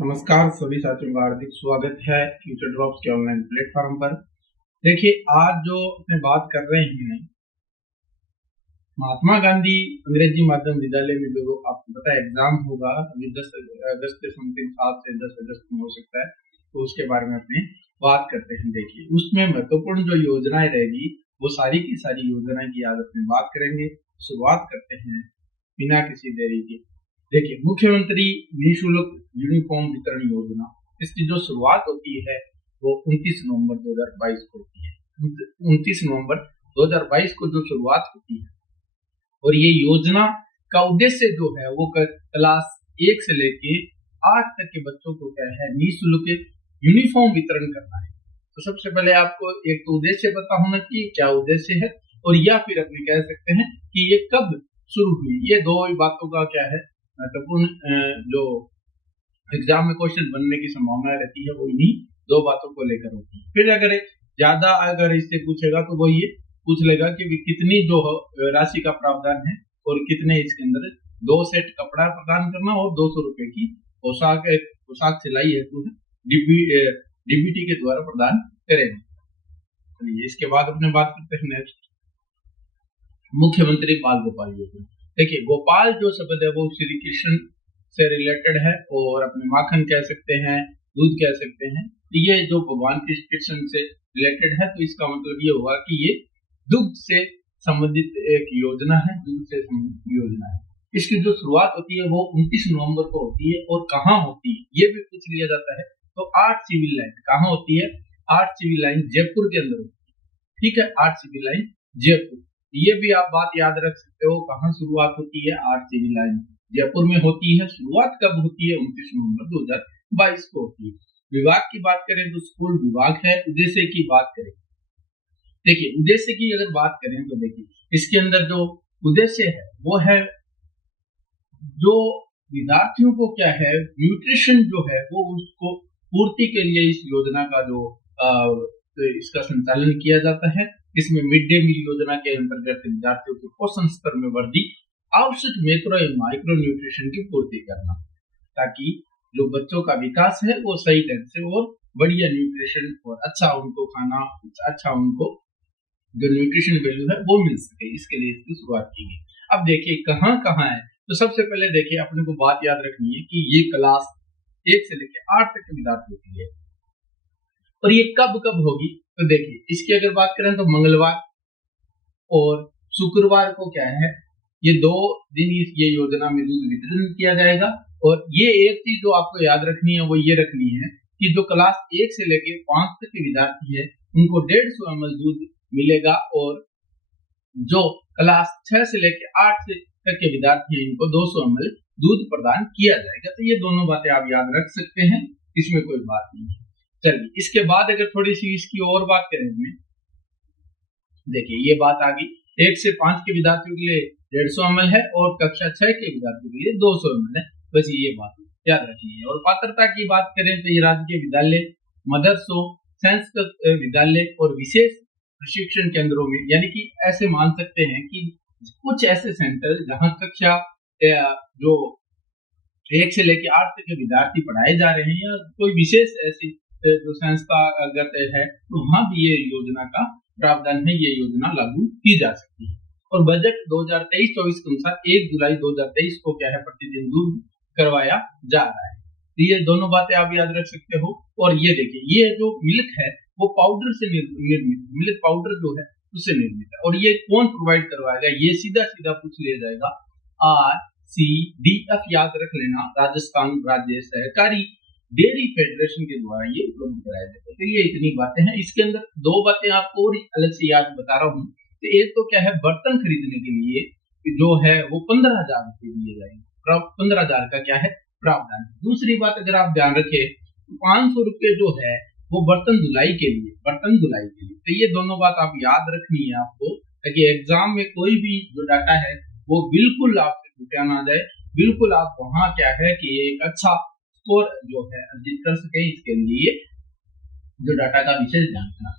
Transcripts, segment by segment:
नमस्कार सभी साथियों का हार्दिक स्वागत है फ्यूचर ड्रॉप्स के ऑनलाइन प्लेटफॉर्म पर। देखिए, आज जो अपने बात कर रहे हैं, महात्मा गांधी अंग्रेजी माध्यम विद्यालय में जो आपको पता है एग्जाम होगा अभी 10 अगस्त से समथिंग 7 से 10 अगस्त में हो सकता है, तो उसके बारे में अपने बात करते हैं। देखिए, उसमें महत्वपूर्ण जो योजनाएं रहेगी वो सारी की सारी योजनाएं की आज अपने बात करेंगे। शुरुआत करते हैं बिना किसी देरी के। देखिए, मुख्यमंत्री निःशुल्क यूनिफॉर्म वितरण योजना, इसकी जो शुरुआत होती है वो 29 नवंबर 2022 को होती है। 29 नवंबर 2022 को जो शुरुआत होती है, और ये योजना का उद्देश्य जो है वो क्लास 1 से लेके 8 तक के बच्चों को क्या है, निःशुल्क यूनिफॉर्म वितरण करना है। तो सबसे पहले आपको एक तो उद्देश्य पता होना चाहिए क्या उद्देश्य है, और या फिर अपने कह सकते हैं कि ये कब शुरू हुई। ये दो बातों का क्या है महत्वपूर्ण जो एग्जाम में क्वेश्चन बनने की संभावना रहती है वो इन्हीं दो बातों को लेकर होती है। फिर अगर इससे पूछेगा तो वो ये पूछ लेगा कि कितनी जो राशि का प्रावधान है और कितने इसके अंदर 2 सेट कपड़ा प्रदान करना और 200 रुपए की पोशाक सिलाई हेतु डीबीटी के द्वारा प्रदान करेंगे। चलिए, इसके बाद अपने बात करते हैं नेक्स्ट, मुख्यमंत्री बाल गोपाल योजना। देखिए, गोपाल जो शब्द है वो श्री कृष्ण से रिलेटेड है, और अपने माखन कह सकते हैं, दूध कह सकते हैं। तो ये जो भगवान कृष्ण से रिलेटेड है, तो इसका मतलब ये होगा कि ये दुग्ध से संबंधित एक योजना है, दूध से संबंधित योजना है। इसकी जो शुरुआत होती है वो 29 नवंबर को होती है, और कहाँ होती है ये भी पूछ लिया जाता है। तो आर्ट सिविल लाइन कहाँ होती है? आर्ट सिविल लाइन जयपुर के अंदर होती है। ठीक है, आर्ट सिविल लाइन जयपुर, ये भी आप बात याद रख सकते हो। कहाँ शुरुआत होती है? आर्ट सिविल लाइन जयपुर में होती है। शुरुआत कब होती है? 29 नवंबर 2022 को होती है। विभाग की बात करें तो स्कूल विभाग है। उद्देश्य की बात करें, देखिए उद्देश्य की अगर बात करें तो देखिए इसके अंदर जो उद्देश्य है वो है जो विद्यार्थियों को क्या है, न्यूट्रिशन जो है वो उसको पूर्ति के लिए इस योजना का जो इसका संचालन किया जाता है। इसमें मिड डे मील योजना के अंतर्गत विद्यार्थियों के पोषण स्तर में वृद्धि, आवश्यक मैक्रो एवं माइक्रो न्यूट्रिशन की पूर्ति करना, ताकि जो बच्चों का विकास है वो सही ढंग से और बढ़िया न्यूट्रिशन और अच्छा उनको खाना, अच्छा उनको जो न्यूट्रिशन वैल्यू है वो मिल सके, इसके लिए इसकी शुरुआत की गई। अब देखिए कहाँ कहाँ है, तो सबसे पहले देखिए अपने को बात याद रखनी है कि ये क्लास 1 से लेकर 8 तक के विद्यार्थियों के लिए, और ये कब कब होगी। तो देखिए इसकी अगर बात करें तो मंगलवार और शुक्रवार को क्या है, ये 2 दिन ये योजना में दूध वितरण किया जाएगा। और ये एक चीज जो आपको याद रखनी है वो ये रखनी है कि जो क्लास 1 से लेकर 5 तक के विद्यार्थी है उनको 150 ml दूध मिलेगा, और जो क्लास 6 से लेकर 8 तक के विद्यार्थी हैं इनको 200 ml दूध प्रदान किया जाएगा। तो ये दोनों बातें आप याद रख सकते हैं, इसमें कोई बात नहीं है। चलिए, इसके बाद अगर थोड़ी सी इसकी और बात करेंगे, देखिए ये बात आ गई 1 से 5 के विद्यार्थियों के लिए 150 ml है, और कक्षा 6 के विद्यार्थियों के लिए 200 ml है। बस ये बात याद रखनी है। और पात्रता की बात करें तो ये राजकीय विद्यालय, मदरसों, संस्कृत विद्यालय और विशेष प्रशिक्षण केंद्रों में, यानी कि ऐसे मान सकते हैं कि कुछ ऐसे सेंटर जहां कक्षा जो 1 से लेकर 8 तक के विद्यार्थी पढ़ाए जा रहे हैं, या कोई विशेष ऐसी जो संस्था अगर है, तो वहां भी ये योजना का प्रावधान है, ये योजना लागू की जा सकती है। और बजट 2023-24 के अनुसार 1 जुलाई 2023 को क्या है, प्रतिदिन दूध करवाया जा रहा है। तो ये दोनों बातें आप याद रख सकते हो। और ये देखिए ये जो मिल्क है वो पाउडर से निर्मित, मिल्क पाउडर जो है उससे निर्मित है। और ये कौन प्रोवाइड करवाएगा, ये सीधा सीधा पूछ लिया जाएगा। RCDF याद रख लेना, राजस्थान राज्य सहकारी डेयरी फेडरेशन के द्वारा ये उपलब्ध कराया जाता है। तो ये इतनी बातें हैं। इसके अंदर 2 बातें आपको और अलग से याद बता रहा हूँ। तो एक तो क्या है, बर्तन खरीदने के लिए जो है वो 15,000 रुपए दिए जाएंगे, 15,000 का क्या है प्रावधान। दूसरी बात अगर आप ध्यान रखें, 500 रुपए जो है वो बर्तन धुलाई के लिए। तो ये दोनों बात आप याद रखनी है आपको, ताकि एग्जाम में कोई भी जो डाटा है वो बिल्कुल आपसे छूटा ना जाए, बिल्कुल आप वहां क्या है कि एक अच्छा स्कोर जो है अर्जित कर सके। इसके लिए जो डाटा का विशेष ध्यान रखना है।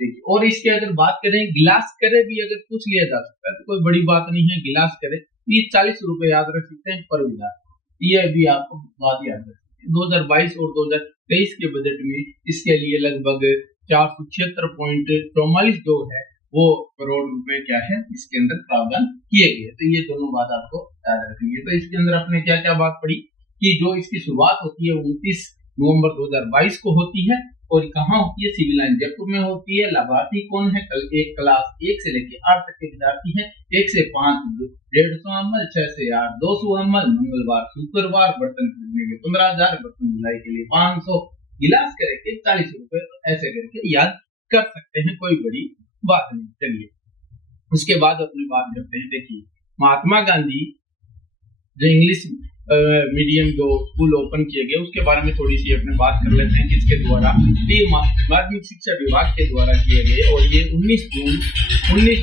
ठीक है, और इसके अगर बात करें गिलास करे भी अगर पूछ लिया जा सकता है तो कोई बड़ी बात नहीं है। गिलास करे ये 40 रुपए याद रख सकते हैं पर विद्यार्थी, ये भी आपको बात याद रख सकते हैं। 2022 और 2023 के बजट में इसके लिए लगभग 476.44 जो है वो करोड़ रुपए क्या है इसके अंदर प्रावधान किए गए। तो ये दोनों बात आपको याद रखेंगे। तो इसके अंदर अपने क्या क्या बात पड़ी कि जो इसकी शुरुआत होती है 29 नवंबर 2022 को होती है और कहाँ होती है, सिविल लाइन जयपुर में होती है। लाभार्थी कौन है, एक क्लास 1 से लेकर 8 तक के विद्यार्थी हैं। 1 से 5 150 ml, 6 से 8 200 ml, मंगलवार शुक्रवार, बर्तन खरीदने के 15,000, बर्तन धुलाई के लिए 500, गिलास करके 40 रुपए, ऐसे करके याद कर सकते हैं, कोई बड़ी बात नहीं। चलिए उसके बाद अपनी बात करते हैं। देखिए महात्मा गांधी जो इंग्लिश मीडियम जो स्कूल ओपन किए गए उसके बारे में थोड़ी सी अपने बात कर लेते हैं, किसके द्वारा, माध्यमिक शिक्षा विभाग के द्वारा किए गए और ये 19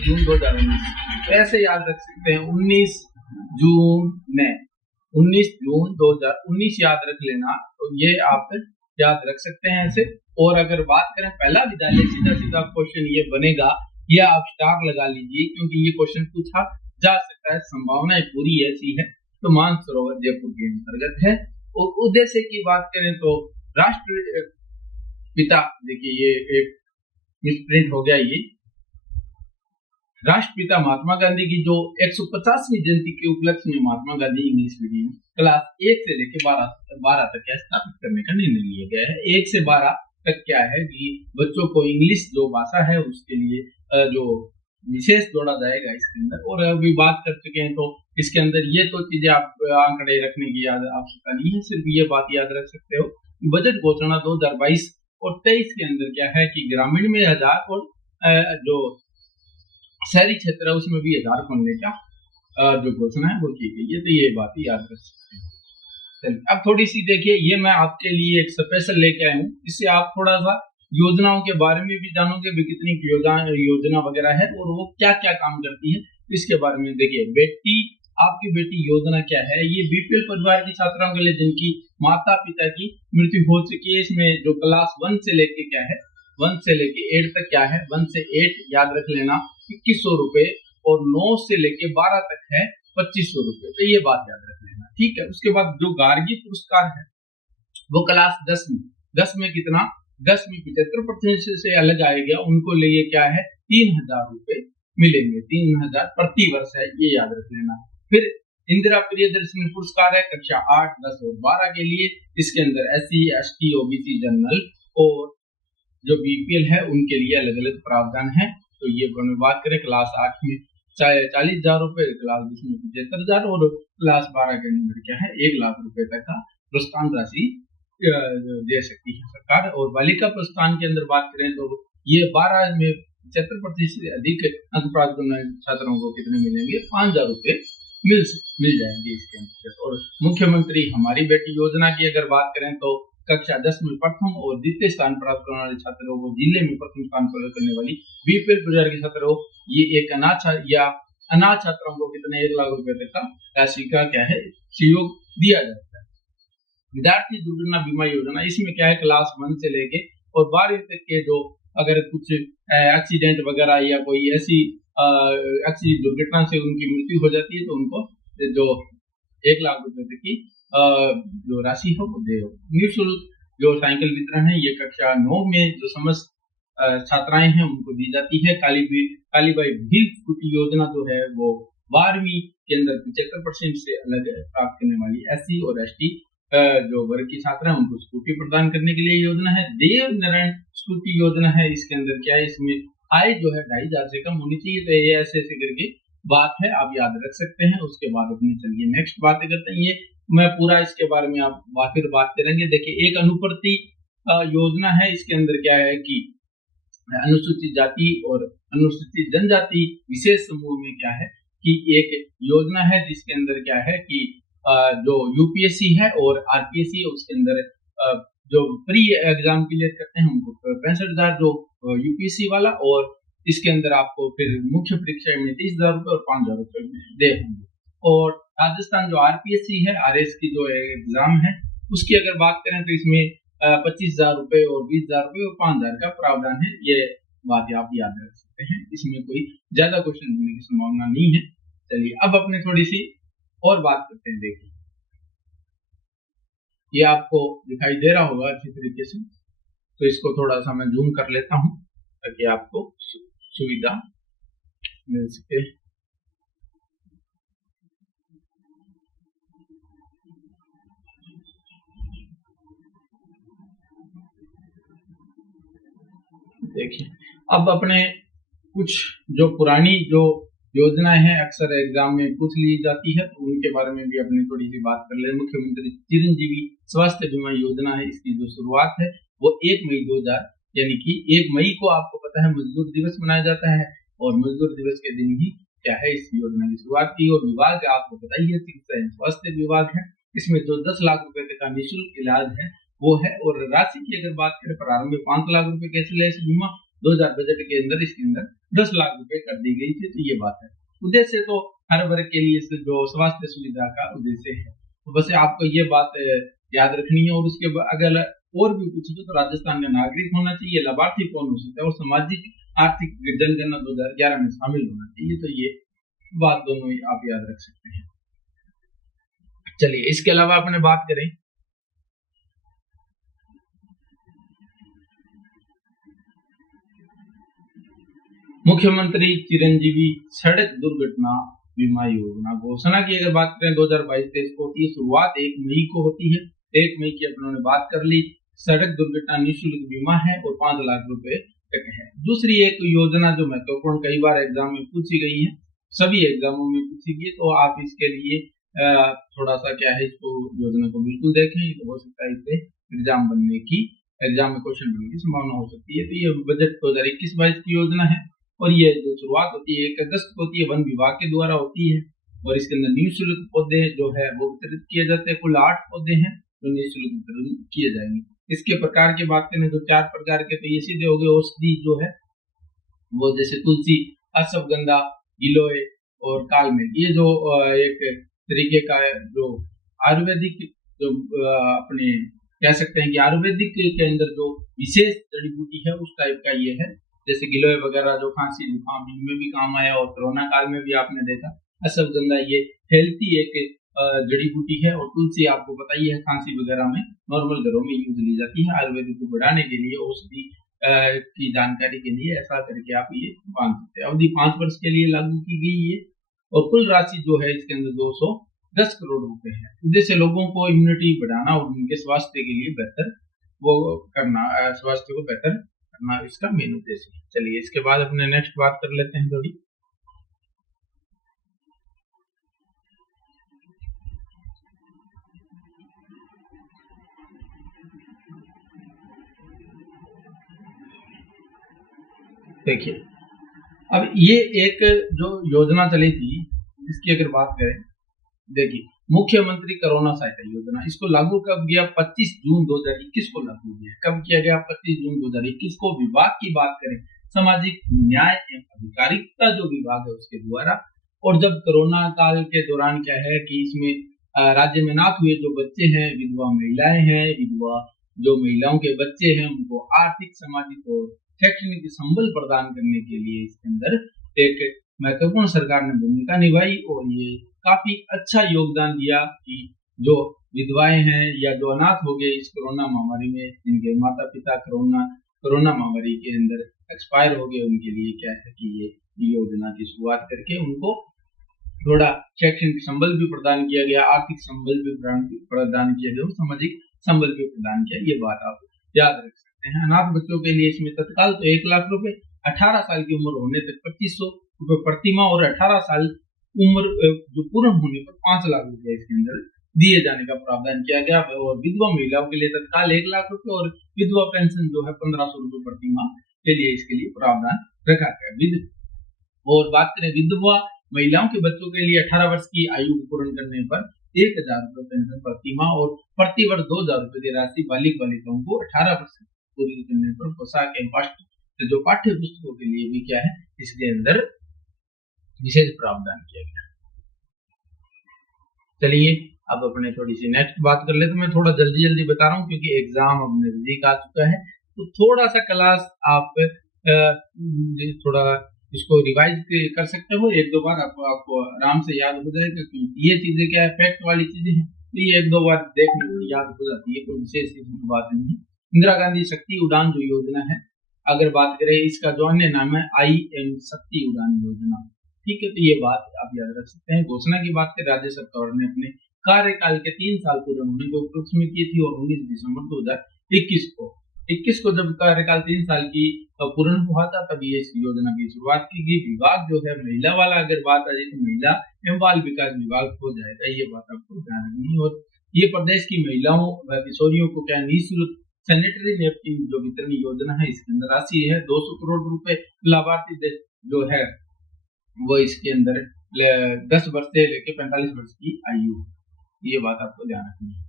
जून 2019, ऐसे याद रख सकते हैं 19 जून 2019 याद रख लेना। तो ये आप याद रख सकते हैं ऐसे। और अगर बात करें पहला विद्यालय, सीधा सीधा क्वेश्चन ये बनेगा, या आप स्टार लगा लीजिए क्योंकि ये क्वेश्चन पूछा जा सकता है, संभावनाएं पूरी ऐसी है। तो मानसरोवर जयपुर के अंतर्गत है। और उद्देश्य की बात करें तो राष्ट्रपिता, देखिए ये एक मिसप्रिंट हो गया, ये राष्ट्रपिता महात्मा गांधी की जो 150वीं जयंती के उपलक्ष्य में Mahatma Gandhi English medium class 1 से लेकर 12 तक स्थापित करने का निर्णय लिया गया है। 1 से 12 तक क्या है कि बच्चों को इंग्लिश जो भाषा है उसके लिए जो विशेष जोड़ा जाएगा इसके अंदर। और अभी बात कर चुके हैं तो इसके अंदर ये तो चीजें आप आंकड़े रखने की आवश्यकता नहीं है, सिर्फ ये बात याद रख सकते हो। बजट घोषणा 2022 और 23 के अंदर क्या है कि ग्रामीण में 1000 और जो शहरी क्षेत्र है उसमें भी 1000 खोलने का जो घोषणा है वो की गई है। तो ये बात याद रख सकते हैं। चलिए अब थोड़ी सी देखिए, ये मैं आपके लिए एक स्पेशल लेके आया हूँ, इससे आप थोड़ा सा योजनाओं के बारे में भी जानोगे भी, कितनी योजना वगैरह है और वो क्या क्या काम करती है इसके बारे में। देखिए आपकी बेटी योजना क्या है, ये बीपीएल परिवार की छात्राओं के लिए जिनकी माता पिता की मृत्यु हो चुकी है। इसमें जो क्लास 1 से लेके क्या है 1 से लेके 8 तक क्या है, 1 से 8 याद रख लेना 2100 रुपए और 9 से लेके 12 तक है 2500 रुपए। तो ये बात याद रख लेना, ठीक है। उसके बाद जो गार्गी पुरस्कार है वो क्लास 10 में कितना 10 में 75% से अलग आएगा, उनको लिए क्या है 3000 रुपए मिलेंगे, 3000 प्रति वर्ष है, ये याद रख लेना। फिर इंदिरा प्रियदर्शनी पुरस्कार है कक्षा 8, 10 और 12 के लिए। इसके अंदर SC, ST, OBC, जनरल और जो BPL है उनके लिए अलग अलग प्रावधान है। तो ये बात करें क्लास 8 में 40,000 रुपए, क्लास 10 में 75,000 और क्लास 12 के अंदर क्या है 1 लाख रुपए तक का प्रोत्साहन राशि दे सकती है सरकार। और बालिका प्रोत्साहन के अंदर बात करें तो ये 12 में 75% से अधिक अंक प्राप्त करने छात्रों को कितने मिलेंगे 5,000 रुपए मिल जाएंगे इसके अंतर्गत। और मुख्यमंत्री हमारी बेटी योजना की अगर बात करें तो कक्षा 10 में प्रथम और द्वितीय स्थान प्राप्त करने वाले छात्रों को जिले में प्रथम स्थान प्राप्त करने वाली बीपीएल परिवार के छात्रों ये एक अनाथ छात्रों को कितने 1 लाख रुपए तक का राशि का क्या है सहयोग दिया जाता है। विद्यार्थी दुर्घटना बीमा योजना, इसमें क्या है क्लास 1 से लेके और 12 तक के जो अगर कुछ एक्सीडेंट वगैरह या कोई ऐसी दुर्घटना से उनकी मृत्यु हो जाती है तो उनको जो 1 लाख रुपए तक की जो राशि है वो दे। निःशुल्क जो साइकिल वितरण है ये कक्षा 9 में जो समस्त छात्राएं हैं उनको दी जाती है। कालीबाई भील स्कूटी योजना जो है वो 12वीं के अंदर 75% से अलग प्राप्त करने वाली SC और ST जो वर्ग की छात्रा है उनको स्कूटी प्रदान करने के लिए योजना है। देव नारायण स्कूटी योजना है, इसके अंदर क्या है इसमें आय जो है 2,500 से कम होनी चाहिए। तो ये ऐसे करके बात है, आप याद रख सकते हैं। उसके बाद अपनी चलिए नेक्स्ट बातें करते हैं। ये मैं पूरा इसके बारे में आप फिर बात करेंगे। देखिए एक अनुप्रति योजना है, इसके अंदर क्या है कि अनुसूचित जाति और अनुसूचित जनजाति विशेष समूह में क्या है कि एक योजना है जिसके अंदर क्या है कि जो UPSC है और RPSC है उसके अंदर जो प्री एग्जाम क्लियर करते हैं उनको 65,000 जो UPSC वाला, और इसके अंदर आपको फिर मुख्य परीक्षा में 30,000 रुपए और 5,000 रुपए दे होंगे। और राजस्थान जो RPSC है RS की जो एग्जाम है उसकी अगर बात करें तो इसमें 25,000 रुपए और 20,000 रुपए और 5,000 का प्रावधान है। ये बात आप याद रख सकते हैं, इसमें कोई ज्यादा क्वेश्चन होने की संभावना नहीं है। चलिए अब अपने थोड़ी सी और बात करते हैं। देखिए ये आपको दिखाई दे रहा होगा अच्छी तरीके से, तो इसको थोड़ा सा मैं जूम कर लेता हूं ताकि आपको सुविधा मिल सके। देखिए, अब अपने कुछ जो पुरानी जो योजनाएं हैं अक्सर एग्जाम में पूछ ली जाती है, तो उनके बारे में भी अपने थोड़ी सी बात कर ले। मुख्यमंत्री चिरंजीवी स्वास्थ्य बीमा योजना है, इसकी जो शुरुआत है वो 1 मई 2000 यानी कि 1 मई को आपको पता है मजदूर दिवस मनाया जाता है, और मजदूर दिवस के दिन ही क्या है इस योजना की शुरुआत की। और विभाग आपको पता ही है चिकित्सा एवं स्वास्थ्य विभाग है, इसमें जो 10 लाख रुपए तक का निःशुल्क इलाज है वो है। और राशि की अगर बात करें प्रारंभ में 5 लाख रुपए कैशलेस बीमा 2000 बजट के अंदर इसके अंदर 10 लाख रुपए कर दी गई थी। तो ये बात है, उद्देश्य तो हर वर्ग के लिए जो स्वास्थ्य सुविधा का उद्देश्य है, तो बस आपको ये बात याद रखनी है। और उसके अगर और भी कुछ तो राजस्थान का नागरिक होना चाहिए, लाभार्थी कौन हो सकता है, और सामाजिक आर्थिक जनगणना 2011 में शामिल होना चाहिए। तो ये बात दोनों ही आप याद रख सकते हैं। चलिए, इसके अलावा अपने बात करें मुख्यमंत्री चिरंजीवी सड़क दुर्घटना बीमा योजना घोषणा की अगर बात करें 2022-23 को होती है, शुरुआत 1 मई को होती है। 1 मई की अपनों ने बात कर ली। सड़क दुर्घटना निःशुल्क बीमा है और 5 लाख रुपए तक है। दूसरी एक योजना जो महत्वपूर्ण कई बार एग्जाम में पूछी गई है, सभी एग्जामों में पूछी गई, तो आप इसके लिए थोड़ा सा क्या है इसको योजना को बिल्कुल देखें, तो हो सकता है इससे एग्जाम में क्वेश्चन बनने की संभावना हो सकती है। तो ये बजट 2021-22 की योजना है, और ये जो शुरुआत होती है 1 अगस्त को होती है, वन विभाग के द्वारा होती है, और इसके अंदर निःशुल्क पौधे जो है वो वितरित किए जाते हैं। कुल 8 पौधे हैं जो निःशुल्क वितरित किए जाएंगे। इसके प्रकार की बात करें तो 4 प्रकार के, तो ये सीधे हो गए औषधि जो है वो, जैसे तुलसी, अश्वगंधा, गिलोय और कालमेघ। ये जो एक तरीके का जो आयुर्वेदिक जो अपने कह सकते हैं कि आयुर्वेदिक के अंदर जो विशेष जड़ी बूटी है उस टाइप का ये है। जैसे गिलोय वगैरह जो खांसी जुकाम इनमें भी काम आया, और कोरोना काल में भी आपने देखा। अश्वगंधा ये हेल्थी एक जड़ी बूटी है, और तुलसी आपको पता ही है खांसी वगैरह में नॉर्मल घरों में यूज ली जाती है आयुर्वेदिक को बढ़ाने के लिए, औषधि की जानकारी के लिए। ऐसा करके आप ये बांध सकते हैं। अवधि 5 वर्ष के लिए लागू की गई है, और कुल राशि जो है इसके अंदर 210 करोड़ रुपए है। उद्देश्य लोगों को इम्यूनिटी बढ़ाना और उनके स्वास्थ्य के लिए बेहतर वो करना, स्वास्थ्य को बेहतर करना इसका मेन उद्देश्य है। चलिए, इसके बाद अपने नेक्स्ट बात कर लेते हैं थोड़ी। देखिए, अब ये एक जो योजना चली थी इसकी अगर बात करें, देखिए मुख्यमंत्री कोरोना सहायता योजना, इसको लागू कब किया? 25 जून 2021 को लागू किया। कब किया गया? 25 जून 2021 को। विभाग की बात करें, सामाजिक न्याय एवं अधिकारिता जो विभाग है उसके द्वारा। और जब कोरोना काल के दौरान क्या है कि इसमें राज्य में नाथ हुए जो बच्चे हैं, विधवा महिलाएं हैं, विधवा जो महिलाओं के बच्चे हैं, उनको आर्थिक, सामाजिक और शैक्षणिक संबल प्रदान करने के लिए इसके अंदर एक महत्वपूर्ण सरकार ने भूमिका निभाई, और ये काफी अच्छा योगदान दिया कि जो विधवाएं हैं या जो अनाथ हो गए इस कोरोना महामारी में, जिनके माता पिता कोरोना महामारी के अंदर एक्सपायर हो गए, उनके लिए क्या है कि ये योजना की शुरुआत करके उनको थोड़ा शैक्षणिक संबल भी प्रदान किया गया, आर्थिक संबल भी प्रदान किया गया, सामाजिक संबल भी प्रदान किया। ये बात आप याद रख सकते हैं। अनाथ बच्चों के लिए इसमें तत्काल तो 1 लाख रुपए, 18 साल की उम्र होने तक 2500 रुपए प्रति माह, और 18 साल उम्र जो पूर्ण होने पर 5 लाख रुपए इसके अंदर दिए जाने का प्रावधान किया गया। और विधवा महिलाओं के लिए तत्काल 1 लाख रुपए, और विधवा पेंशन जो है 1500 रुपए प्रति माह के लिए इसके लिए प्रावधान रखा गया। और बात करें विधवा महिलाओं के बच्चों के लिए 18 वर्ष की आयु पूर्ण करने पर 1000 रुपए पेंशन प्रति माह, और प्रति वर्ष 2000 रुपए की राशि बालिकाओं को 18 वर्ष पूरी करने पर पोशाक एवं जो पाठ्य पुस्तकों के लिए भी क्या है इसके अंदर विशेष प्रावधान किया गया। चलिए, अब अपने थोड़ी सी नेक्स्ट बात कर ले। तो मैं थोड़ा जल्दी बता रहा हूँ क्योंकि एग्जाम अब नजदीक आ चुका है, तो थोड़ा सा क्लास आप थोड़ा इसको रिवाइज कर सकते हो 1-2 बार, आपको आराम से याद हो जाएगा। क्योंकि ये चीजें क्या है फैक्ट वाली चीजें हैं, तो ये एक दो बार देखने को याद हो जाती है, कोई विशेष इसमें बात नहीं है। इंदिरा गांधी शक्ति उड़ान जो योजना है, अगर बात करें इसका जो अन्य नाम है IM शक्ति उड़ान योजना, ठीक है। तो ये बात आप याद रख सकते हैं। घोषणा की बात करें, राज्य सरकार ने अपने कार्यकाल के 3 साल पूरे होने को उपलक्ष्य में की थी और 19 दिसंबर 2021 को जब कार्यकाल 3 साल की पूर्ण हुआ था, तभी इस योजना की शुरुआत की गई। विभाग जो है महिला वाला, अगर बात आ जाए तो महिला एवं बाल विकास विभाग हो जाएगा, ये बात आपको ध्यान रखनी है। और ये प्रदेश की महिलाओं व किशोरियों को क्या निःशुल्क सैनिटरी नैपकिन जो वितरण योजना है, इसके अंदर राशि है 200 करोड़ रुपए। लाभार्थी जो है वो इसके अंदर 10 वर्ष से लेकर 45 वर्ष की आयु, ये बात आपको ध्यान रखनी है।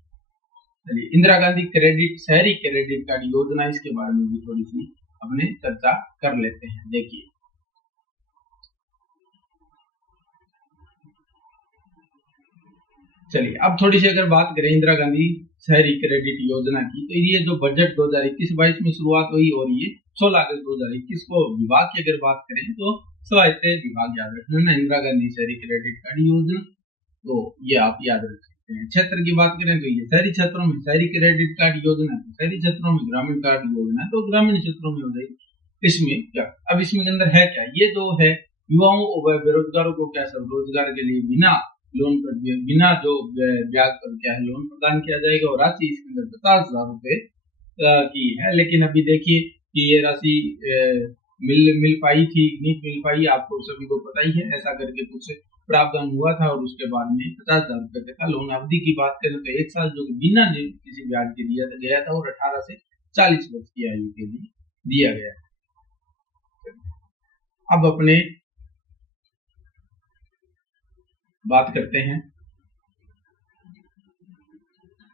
चलिए, इंदिरा गांधी क्रेडिट शहरी क्रेडिट कार्ड योजना, इसके बारे में भी थोड़ी सी अपने चर्चा कर लेते हैं। देखिए, चलिए अब थोड़ी सी अगर बात करें इंदिरा गांधी शहरी क्रेडिट योजना की, तो ये जो बजट 2021-22 में शुरुआत हुई और ये 16 अगस्त 2021 को। विभाग की अगर बात करें तो स्वायत्त विभाग याद रखना, इंदिरा गांधी शहरी क्रेडिट कार्ड योजना, तो ये आप याद रख सकते हैं। क्षेत्र की बात करें तो ये शहरी क्षेत्रों में शहरी क्रेडिट कार्ड योजना, शहरी क्षेत्रों में ग्रामीण कार्ड योजना, तो ग्रामीण क्षेत्रों में हो जाएगी। इसमें क्या, अब इसमें अंदर है क्या, ये जो है युवाओं व बेरोजगारों को क्या सब रोजगार के लिए बिना लोन पर, बिना जो ब्याज पर क्या है लोन प्रदान किया जाएगा, और राशि इसके अंदर 50,000 रुपए की है। लेकिन अभी देखिए कि ये राशि मिल पाई थी, नहीं मिल पाई, आपको सभी को पता ही है। ऐसा करके कुछ प्रावधान हुआ था और उसके बाद में 50,000 रुपए का लोन। अवधि की बात करें तो 1 साल जो बिना किसी ब्याज के दिया गया था, और 18 से 40 वर्ष की आयु के लिए दिया गया। अब अपने बात करते हैं,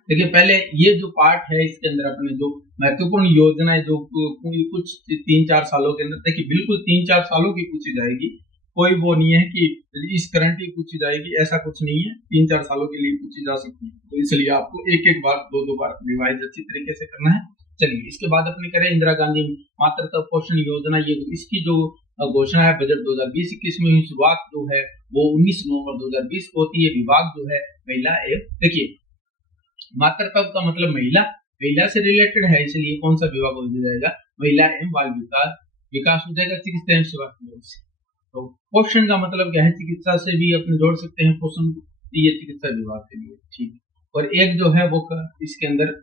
देखिए पहले ये जो पार्ट है इसके अंदर अपने जो महत्वपूर्ण योजनाएं जो कुछ 3-4 सालों के अंदर, देखिए बिल्कुल 3-4 सालों की पूछी जाएगी, कोई वो नहीं है कि इस करंट की पूछी जाएगी, ऐसा कुछ नहीं है। 3-4 सालों के लिए पूछी जा सकती है, तो इसलिए आपको एक बार दो बार रिवाइज अच्छी तरीके से करना है। चलिए, इसके बाद अपने करें इंदिरा गांधी मातृत्व पोषण योजना, ये इसकी जो घोषणा है बजट 2020-21 में ही शुरुआत जो है वो 19 नवंबर 2020 को होती है। विभाग जो है महिला एवं, देखिए मातृत्व का मतलब महिला से रिलेटेड है, इसलिए कौन सा विभाग हो जाएगा, महिला एवं बाल विकास हो जाएगा, चिकित्सा एवं स्वास्थ्य। तो पोषण का मतलब क्या है, चिकित्सा से भी अपने जोड़ सकते हैं पोषण, ये चिकित्सा विभाग के लिए, ठीक। और एक जो है वो इसके अंदर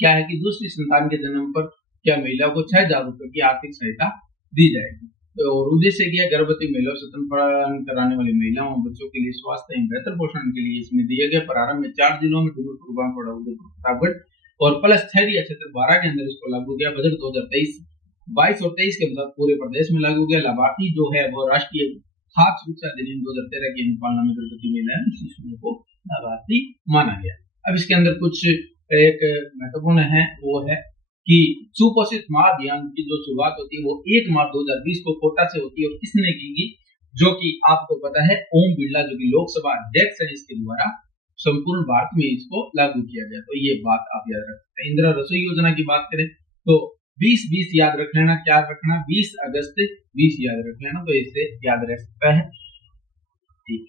क्या है कि दूसरी संतान के जन्म पर क्या महिला को 6,000 रुपए की आर्थिक सहायता दी जाएगी। तो उद्देश्य क्या, गर्भवती महिलाओं से स्तनपान कराने वाली महिलाओं और बच्चों के लिए स्वास्थ्य एवं बेहतर पोषण के लिए इसमें दिए गए। प्रारंभ में 4 जिलों में डूंगरपुर, बांसवाड़ा, उदयपुर, प्रतापगढ़ और प्लस शहरी क्षेत्र 12 के अंदर इसको लागू किया। बजट 2022 और 23 के अनुसार पूरे प्रदेश में लागू किया। लाभार्थी जो है वो राष्ट्रीय खाद्य सुरक्षा अधिनियम 2013 की अनुपालना में गर्भवती महिलाएं शिशुओं को लाभार्थी माना गया। अब इसके अंदर कुछ एक महत्वपूर्ण है, वो है कि सुपोषित माँ अभियान की जो शुरुआत होती है वो 1 मार्च 2020 को कोटा से होती है। और किसने की, जो कि आपको पता है ओम बिरला, जो कि लोकसभा अध्यक्ष है, इसके द्वारा संपूर्ण भारत में इसको लागू किया गया। तो ये बात आप याद रख सकते हैं। इंदिरा रसोई योजना की बात करें तो 20 याद रख लेना, क्या रखना, 20 अगस्त 20 याद रख लेना, तो इससे याद रह सकता है, ठीक।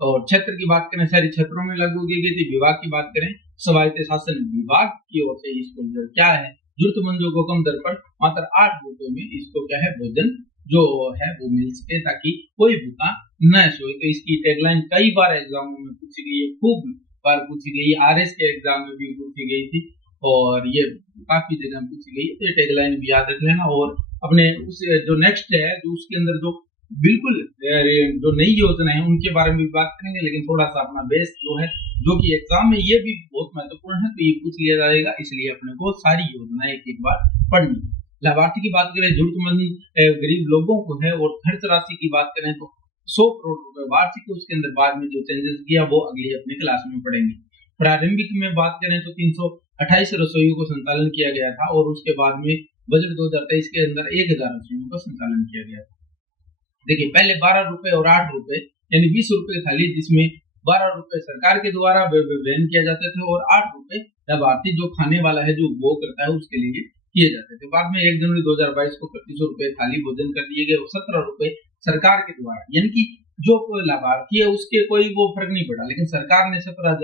और क्षेत्र की बात करें, शहरी क्षेत्रों में लागू की गई थी। विभाग की बात करें, स्वायत्त शासन विभाग की ओर से इसको क्या है, जरूरतमंदों को कम दर पर मात्र 8 रुपए में इसको क्या है भोजन जो है वो मिल सके, ताकि कोई भूखा न सोए। तो इसकी टैगलाइन कई बार एग्जामों में पूछी गई है, खूब बार पूछी गई है, RS के एग्जाम में भी पूछी गई थी और ये काफी जगह पूछी गई है। तो ये टैगलाइन भी याद रख लेना। और अपने उस जो नेक्स्ट है, जो उसके अंदर जो बिल्कुल जो नई योजना है उनके बारे में भी बात करेंगे, लेकिन थोड़ा सा अपना बेस जो है, जो कि एग्जाम में ये भी बहुत महत्वपूर्ण है, तो ये पूछ लिया जाएगा, इसलिए अपने को सारी योजनाएं एक बार पढ़नी। लाभार्थी की बात करें, जरूरतमंद गरीब लोगों को है। और खर्च राशि की बात करें तो 100 करोड़ रुपए वार्षिक, उसके अंदर बाद में जो चेंजेस किया वो अगली अपनी क्लास में पढ़ेंगे। प्रारंभिक में बात करें तो 328 रसोइयों को संचालन किया गया था, और उसके बाद में बजट 2023 के अंदर 1000 रसोइयों का संचालन किया गया था। देखिए पहले 12 रुपए और 8 रुपए यानी 20 रुपए थाली, जिसमें 12 रुपए सरकार के द्वारा वहन किया जाते थे और 8 रुपए लाभार्थी जो खाने वाला है, जो उपभोग करता है, उसके लिए किए जाते थे। बाद में 1 जनवरी 2022 को 2500 रुपए थाली भोजन कर दिए गए और 17 रुपए सरकार के द्वारा, यानी कि जो लाभार्थी है उसके कोई वो फर्क नहीं पड़ा, लेकिन सरकार ने 17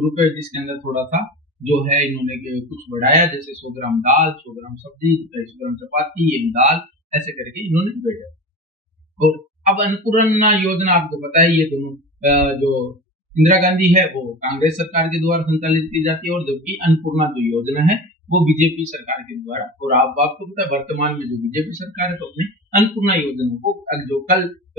रुपए, जिसके अंदर थोड़ा सा जो है इन्होंने कुछ बढ़ाया, जैसे 100 ग्राम दाल, 100 ग्राम सब्जी, 250 ग्राम चपाती, एक दाल, ऐसे करके इन्होंने बढ़ाया। और अब अन्नपूर्णा योजना आपको पता है, ये दोनों जो इंदिरा गांधी है वो कांग्रेस सरकार के द्वारा संचालित की जाती है, और जबकि अन्नपूर्णा जो योजना है वो बीजेपी सरकार के द्वारा। और आपको पता है वर्तमान में जो बीजेपी सरकार है तो अपने अन्नपूर्णा योजना को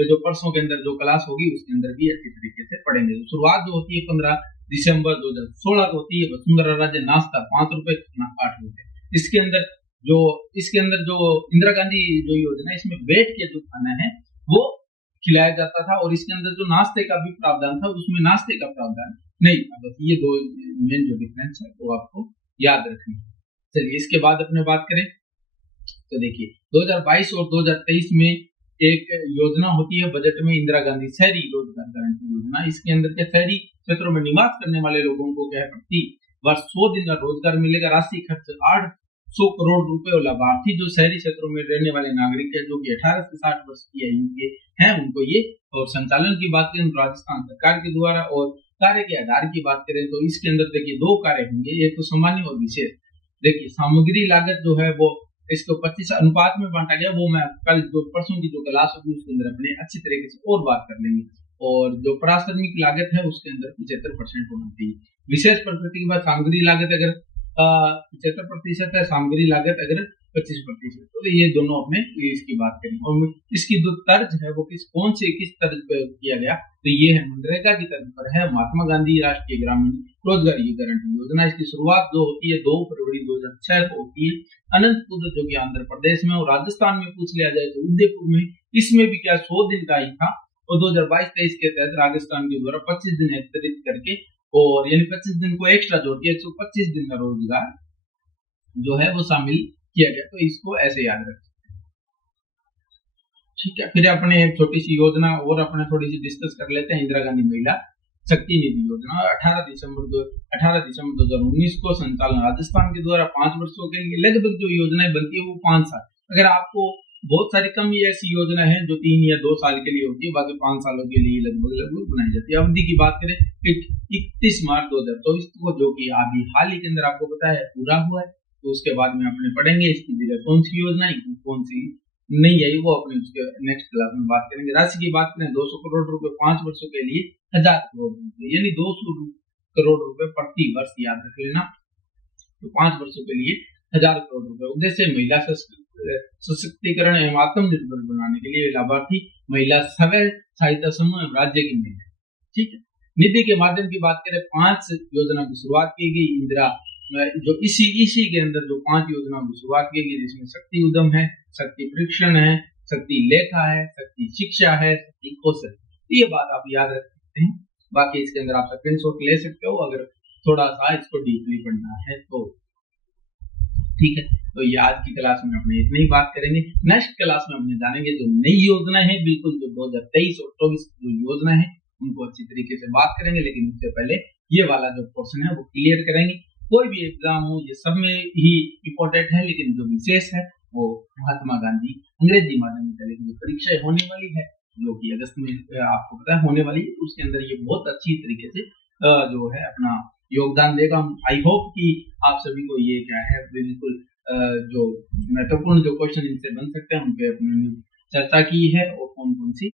जो परसों के अंदर जो क्लास होगी उसके अंदर भी अच्छी तरीके से पढ़ेंगे। तो शुरुआत जो होती है 15 दिसंबर 2016 को होती है। वसुंधरा राजे नाश्ता 5 रुपए 8 रुपए। इसके अंदर जो इंदिरा गांधी जो योजना है इसमें बैठ के जो खाना है वो खिलाया जाता था, और इसके अंदर जो नाश्ते का भी प्रावधान था उसमें नाश्ते का प्रावधान नहीं था। बस ये दो मेन जो डिफरेंस है वो आपको याद रखनी है। चलिए इसके बाद अपने बात करें तो देखिए 2022 और 2023 में एक योजना होती है बजट में, इंदिरा गांधी शहरी रोजगार गारंटी योजना। इसके अंदर के शहरी क्षेत्रों में निवास करने वाले लोगों को क्या है प्रति वर्ष 100 दिन का रोजगार मिलेगा। राशि खर्च 800 करोड़ रुपए। और लाभार्थी जो शहरी क्षेत्रों में रहने वाले नागरिक है जो कि 18 से 60 वर्ष की आयु के हैं उनको ये। और संचालन की बात करें तो राजस्थान सरकार के द्वारा। और कार्य के आधार की बात करें तो इसके अंदर देखिए 2 कार्य होंगे, एक तो सामान्य और विशेष। देखिए सामग्री लागत जो है वो इसको 25 अनुपात में बांटा गया, वो मैं कल जो परसों की जो क्लास होगी उसके अंदर अपने अच्छी तरीके से और बात कर लेंगे। और जो प्राथमिक लागत है उसके अंदर 75% होना चाहिए। विशेष प्रकृति के बाद सामग्री लागत अगर 75% है, सामग्री लागत अगर 25%, तो ये दोनों अपने इसकी बात करें। और इसकी जो तर्ज है वो किस तर्ज पे किया गया, तो ये है मनरेगा की तर्ज पर है, महात्मा गांधी राष्ट्रीय ग्रामीण रोजगार गारंटी योजना। इसकी शुरुआत जो होती है 2 फरवरी 2006 को होती है अनंतपुर जो कि आंध्र प्रदेश में। और राजस्थान में पूछ लिया जाए तो उदयपुर में। इसमें भी क्या 100 दिन का ही था। और 2022-23 के तहत राजस्थान के द्वारा 25 दिन एकत्रित करके, और यानी 25 दिन को एक्स्ट्रा जोड़ के 125 दिन का रोजगार जो है वो शामिल किया गया। तो इसको ऐसे याद रख सकते हैं, ठीक है। फिर अपने एक छोटी सी योजना और अपने थोड़ी सी डिस्कस कर लेते हैं, इंदिरा गांधी महिला शक्ति निधि योजना। 18 दिसंबर 2019 को संचालन राजस्थान के द्वारा 5 वर्षों के लिए लगभग जो योजनाएं बनती है वो 5 साल। अगर आपको बहुत सारी कम ऐसी योजना है जो 3 या 2 साल के लिए होती है, बाकी 5 सालों के लिए लगभग बनाई जाती है। अवधि की बात करें 31 मार्च 2024 को, जो कि अभी हाल ही के अंदर आपको पता है पूरा हुआ है। तो उसके बाद में अपने पढ़ेंगे इसकी जगह कौन सी योजना है कौन सी नहीं आई, वो अपने उसके नेक्स्ट क्लास में बात करेंगे। राशि की बात करें 200 करोड़ रुपए 5 वर्षों के लिए 1000 करोड़ रुपए, यानी 200 करोड़ रुपए प्रति वर्ष, याद रख लेना। तो 5 वर्षों के लिए 1000 करोड़ रुपए। उद्देश्य महिला सशक्तिकरण एवं आत्मनिर्भर बनाने के लिए लाभार्थी महिला स्वयं सहायता समूह एवं राज्य की महिला, ठीक है। निधि के माध्यम की बात करें 5 योजना की शुरुआत की गई इंदिरा जो इसी के अंदर जो 5 योजनाओं की शुरुआत की गई, जिसमें शक्ति उद्यम है, शक्ति परीक्षण है, शक्ति लेखा है, शक्ति शिक्षा है, शक्ति कौशल। ये बात आप याद रख सकते हैं। बाकी इसके अंदर आप स्क्रीनशॉट ले सकते हो अगर थोड़ा सा इसको डीपली पढ़ना है तो, ठीक है। तो ये आज की क्लास में अपने इतनी ही बात करेंगे। नेक्स्ट क्लास में अपने जानेंगे जो नई योजना है, बिल्कुल जो 2023 और 2024 जो योजना है उनको अच्छी तरीके से बात करेंगे। लेकिन उससे पहले ये वाला जो पोर्शन है वो क्लियर करेंगे। कोई भी एग्जाम हो ये सब में ही इम्पोर्टेंट है, लेकिन जो विशेष है वो महात्मा गांधी अंग्रेजी माध्यम विद्यालय की जो परीक्षा होने वाली है जो कि अगस्त में आपको पता है होने वाली है, उसके अंदर ये बहुत अच्छी तरीके से जो है अपना योगदान देगा। आई होप कि आप सभी को ये क्या है बिल्कुल जो महत्वपूर्ण जो क्वेश्चन इनसे बन सकते हैं उन पे अपने चर्चा की है और कौन कौन सी